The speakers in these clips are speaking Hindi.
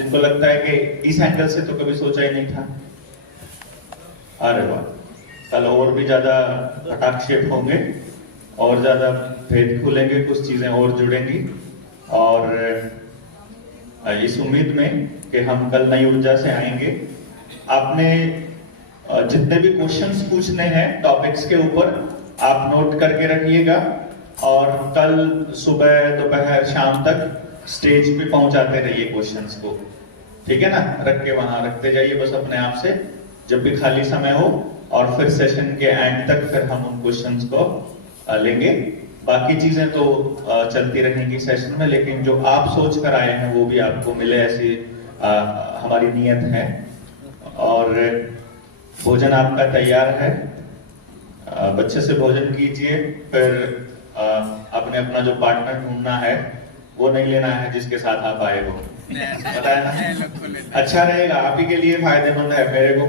जिनको लगता है कि इस एंगल से तो कभी सोचा ही नहीं था। अरे वाह, कल और भी ज्यादा कटाक्षेप होंगे और ज्यादा भेद खुलेंगे, कुछ चीजें और जुड़ेंगी, और इस उम्मीद में कि हम कल नई ऊर्जा से आएंगे। आपने जितने भी क्वेश्चंस पूछने हैं टॉपिक्स के ऊपर आप नोट करके रखिएगा, और कल सुबह दोपहर शाम तक स्टेज पे पहुंचाते रहिए क्वेश्चंस को, ठीक है ना? रख के वहां रखते जाइए बस अपने आप से, जब भी खाली समय हो, और फिर सेशन के एंड तक फिर हम उन क्वेश्चंस को लेंगे। बाकी चीजें तो चलती रहेंगी सेशन में, लेकिन जो आप सोच कर आए हैं वो भी आपको मिले, ऐसी हमारी नियत है। और भोजन आपका तैयार है, बच्चे से भोजन कीजिए, फिर आपने अपना जो पार्टनर ढूंढना है वो नहीं लेना है जिसके साथ आप आए हो, पता है ना? अच्छा रहेगा, आप ही के लिए फायदेमंद है। मेरे को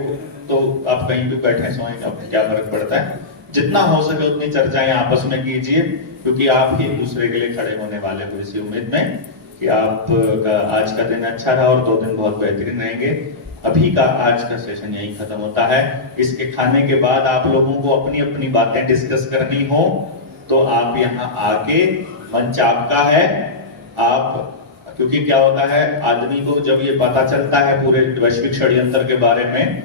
तो आप कहीं भी बैठे सोएं, अब क्या फर्क पड़ता है। जितना हो सके उतनी चर्चाएं आपस में कीजिए, क्योंकि आप ही दूसरे के लिए खड़े होने वाले हो, इसी उम्मीद में कि आपका आज का दिन अच्छा रहा और 2 दिन बहुत बेहतरीन रहेंगे। अभी का आज का सेशन यही खत्म होता है। इसके खाने के बाद आप लोगों को अपनी अपनी बातें डिस्कस करनी हो तो आप यहाँ आके, मंच आपका है। आप, क्योंकि क्या होता है, आदमी को जब ये पता चलता है पूरे वैश्विक षड्यंत्र के बारे में,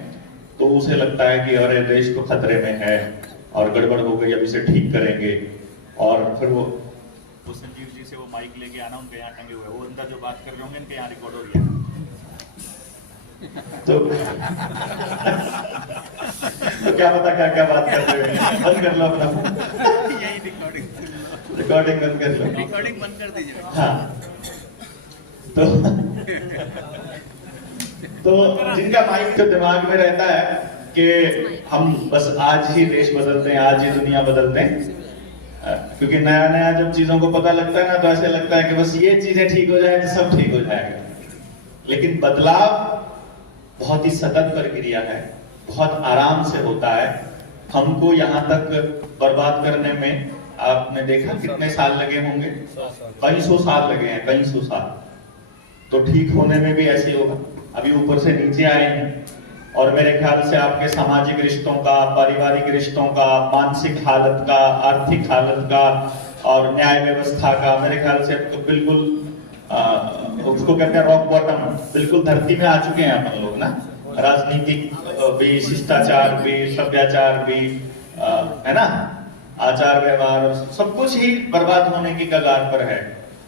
तो उसे लगता है कि अरे देश तो खतरे में है और गड़बड़ हो गई, अब इसे ठीक करेंगे। और फिर वो संजीव जी से वो माइक लेके आना, उनके यहाँ टंगे हुए, वो अंदर जो बात कर रहे होंगे इनके यहाँ रिकॉर्ड हो रही है। तो क्या पता क्या क्या बात कर रहे हैं। बंद कर लो अपना यही रिकॉर्डिंग बंद कर लो, रिकॉर्डिंग बंद कर दीजिए। हाँ। तो जिनका माइक जो दिमाग में रहता है कि हम बस आज ही देश बदलते हैं, आज ही दुनिया बदलते हैं, क्योंकि नया नया जब चीजों को पता लगता है ना, तो ऐसे लगता है कि बस ये चीजें ठीक हो जाए तो सब ठीक हो जाएगा। लेकिन बदलाव बहुत ही सतत प्रक्रिया है, बहुत आराम से होता है। हमको यहाँ तक बर्बाद करने में आपने देखा कितने साल लगे होंगे? कई सौ साल लगे हैं, कई सौ साल। तो ठीक होने में भी ऐसे होगा। अभी ऊपर से नीचे आए हैं, और मेरे ख्याल से आपके सामाजिक रिश्तों का, पारिवारिक रिश्तों का, मानसिक हालत का, आर्थिक हालत का और न्याय व्यवस्था का, मेरे ख्याल से तो बिल्कुल उसको कहते हैं रॉक बॉटम, बिल्कुल धरती में आ चुके हैं अपन लोग ना। राजनीतिक भी, शिष्टाचार भी, सभ्याचार भी, है ना, आचार व्यवहार, सब कुछ ही बर्बाद होने की कगार पर है।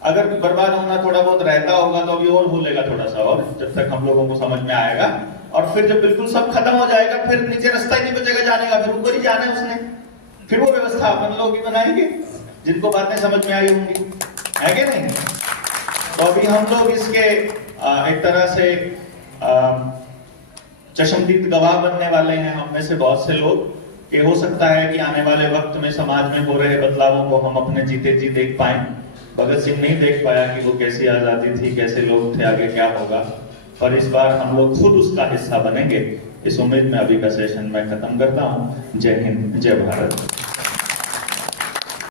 अगर बर्बाद होना थोड़ा बहुत रहता होगा तो अभी और भूलेगा थोड़ा सा, और जब तक हम लोगों को समझ में आएगा। और फिर जब बिल्कुल सब खत्म हो जाएगा, फिर नीचे रास्ता ही नहीं बचेगा जाने का, फिर ऊपर ही जाना है उसने। फिर वो व्यवस्था अपन लोग ही बनाएंगे जिनको बातें समझ में आई होंगी, है कि नहीं? तो अभी हम लोग इसके एक तरह से चशमदीद गवाह बनने वाले हैं, हम में से बहुत से लोग, कि हो सकता है कि आने वाले वक्त में समाज में हो रहे बदलावों को हम अपने जीते जी देख पाए। भगत सिंह नहीं देख पाया कि वो कैसी आजादी थी, कैसे लोग थे, आगे क्या होगा, पर इस बार हम लोग खुद उसका हिस्सा बनेंगे। इस उम्मीद में अभी का सेशन मैं खत्म करता हूँ। जय हिंद, जय भारत।